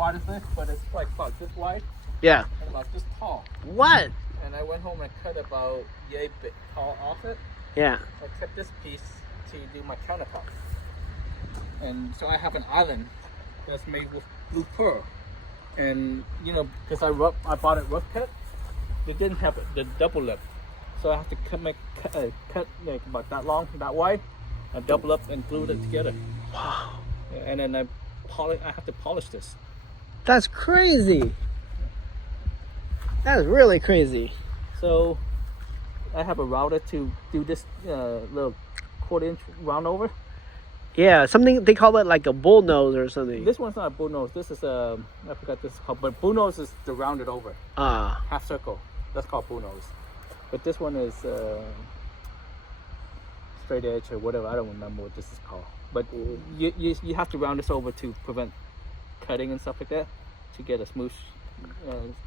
wide as this, but it's like about this wide Yeah. and about this tall. What? And I went home and cut about yay bit tall off it. Yeah. So I cut this piece to do my countertop. And so I have an island that's made with blue pearl. And you know, because I bought it rough cut, they didn't have the double lip. So I have to cut like about that long, that wide, and double up and glue it together. Wow. And then I have to polish this. That's crazy. That is really crazy. So I have a router to do this little 1/4 inch round over. Yeah, something they call it like a bull nose or something. This one's not a bull nose. This is I forgot this is called, but bull nose is the rounded over. Half circle. That's called bull nose. But this one is straight edge or whatever. I don't remember what this is called. But you have to round this over to prevent cutting and stuff like that, to get a smooth,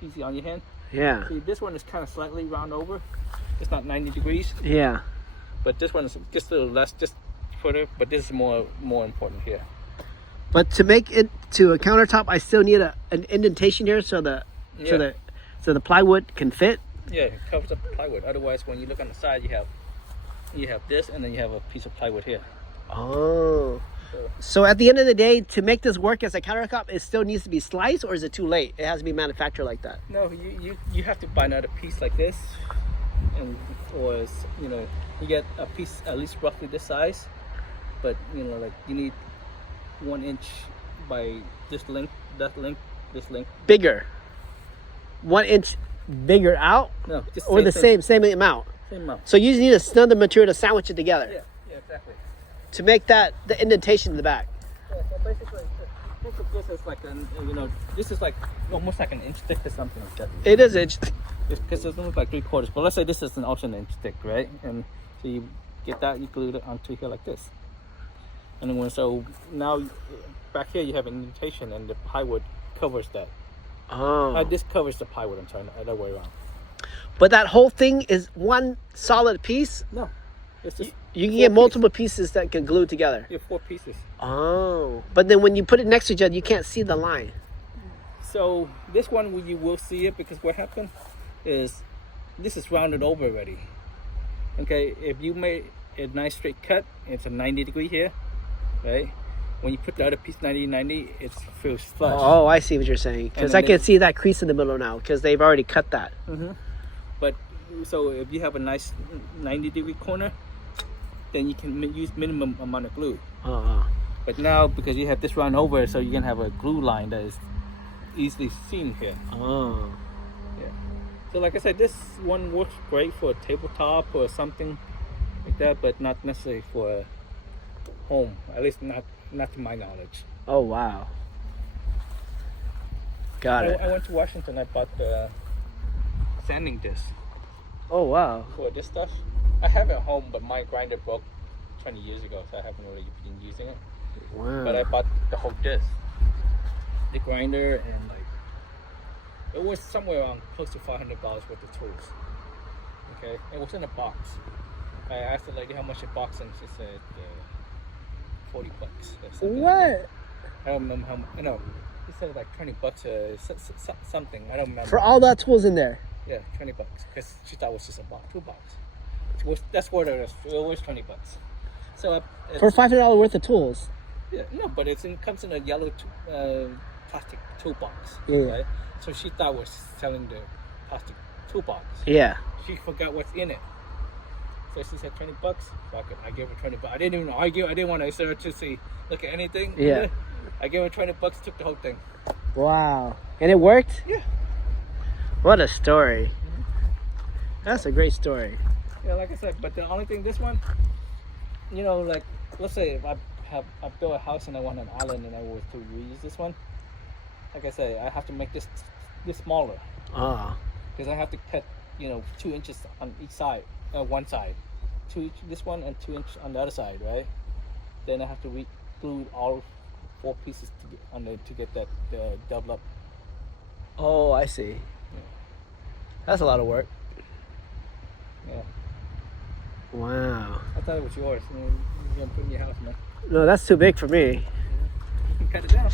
easy on your hand. Yeah. See, this one is kind of slightly round over. It's not 90 degrees. Yeah. But this one is just a little less, just further. But this is more important here. But to make it to a countertop, I still need an indentation here so the plywood can fit. Yeah, it covers up the plywood. Otherwise, when you look on the side, you have this, and then you have a piece of plywood here. Oh. So at the end of the day, to make this work as a countertop, it still needs to be sliced, or is it too late? It has to be manufactured like that. No, you have to buy another piece like this, and or you know, you get a piece at least roughly this size, but you know, like you need 1 inch by this length, that length, this length. Bigger. 1 inch bigger out? No, just or the same amount. Same amount. So you just need another material to sandwich it together. Yeah, exactly. To make that the indentation in the back. Yeah, so basically, think of this as like this is like almost like an inch thick or something like that. It is inch. Because it's only like 3/4. But let's say this is also an inch thick, right? And so you get that, you glue it onto here like this. And then so now back here you have an indentation, and the plywood covers that. Oh. This covers the plywood. I'm sorry, other way around. But that whole thing is one solid piece? No, it's just you can get multiple pieces that can glue together. you have 4 pieces. Oh. But then when you put it next to each other, you can't see the line. So this one you will see it, because what happened is this is rounded over already. Okay, if you made a nice straight cut, it's a 90 degree here, right? When you put the other piece 90, it feels flush. Oh, I see what you're saying. Because I can see that crease in the middle now, because they've already cut that. Mm-hmm. But so if you have a nice 90 degree corner, then you can use minimum amount of glue. But now, because you have this round over, so you can have a glue line that is easily seen here. Oh. Yeah. So like I said, this one works great for a tabletop or something like that, but not necessarily for a home. At least not to my knowledge. Oh, wow. Got it. I went to Washington. I bought the sanding disc. Oh, wow. For this stuff. I have it at home, but my grinder broke 20 years ago, so I haven't really been using it. Wow. But I bought the whole disc, the grinder, and like it was somewhere around close to $500 worth of tools. Okay, it was in a box. I asked the lady how much a box, and she said $40 or something. What? Like that. I don't remember how much. No, he said like $20 something. I don't remember. For all that tools in there? Yeah, $20, because she thought it was just a box, 2 bucks. That's what it was. It was $20. So for $500 worth of tools? Yeah, no, but it comes in a yellow plastic toolbox. Yeah. Right? So she thought was selling the plastic toolbox. Yeah. She forgot what's in it. So she said $20. Fuck it, I gave her $20. I didn't even argue. I didn't want to search to see, look at anything. Yeah. I gave her $20. Took the whole thing. Wow. And it worked? Yeah. What a story. That's a great story. Yeah, like I said, but the only thing, this one, you know, like let's say if I built a house and I want an island and I was to reuse this one, like I say, I have to make this smaller. Because I have to cut, 2 inches on each side, one side, 2 inch this one and 2 inches on the other side, right? Then I have to glue all 4 pieces to get that double up. Oh, I see. Yeah. That's a lot of work. Yeah. Wow. I thought it was yours. You're gonna put it in your house, man. No, that's too big for me. You can cut it down.